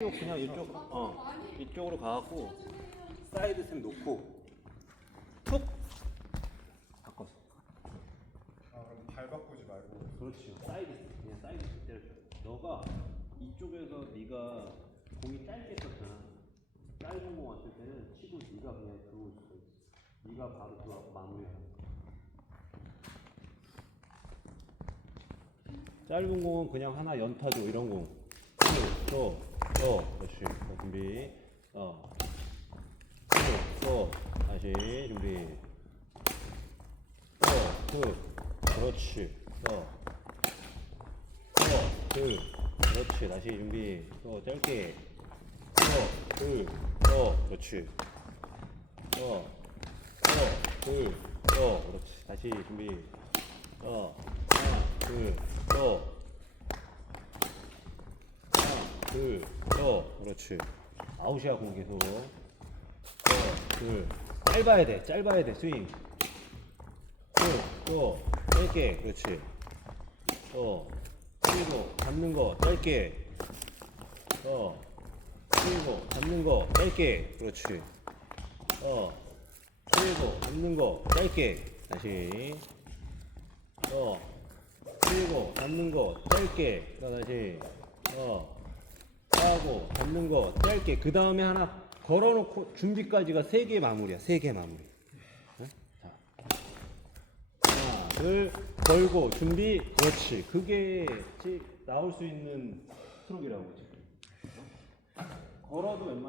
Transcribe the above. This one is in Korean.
이쪽 그냥 이쪽 어 이쪽으로 가갖고 사이드 샘 놓고 툭 바꿔서. 아 그럼 발 바꾸지 말고. 그렇지. 사이드 샘 그냥 사이드 샘. 때려줘 너가 이쪽에서 네가 공이 짧게 쳤잖아. 짧은 공 왔을 때는 치고 네가 그냥 들어올 수가 있어. 네가 바로 들어가고 마무리하는 거야 짧은 공은 그냥 하나 연타줘 이런 공. 또, 또, 그렇지. 자, 준비. 어. 또, 또, 다시 준비. 또, 그, 그렇지. 또, 또, 그, 그렇지. 다시 준비. 또, 짧게. 또, 그, 또, 그렇지. 또, 또, 그, 또, 그렇지. 다시 준비. 또, 하나, 둘, 또. 하나, 둘, 또, 그렇지. 아웃이야, 공 계속. 또, 둘, 짧아야 돼, 짧아야 돼, 스윙. 또, 또, 짧게, 그렇지. 또, 그리고 잡는 거, 짧게. 또, 그리고 잡는 거, 짧게, 그렇지. 어, 그리고 잡는 거, 짧게. 다시. 어, 그리고 잡는 거 짧게 그 다시 어 하고 잡는 거 짧게. 그 다음에 하나 걸어놓고 준비까지가 세 개 마무리야. 세 개 마무리. 네? 자. 하나 둘 걸고 준비 그렇지. 그게 제- 나올 수 있는 스트로크라고 지금 어? 걸어도 웬만하면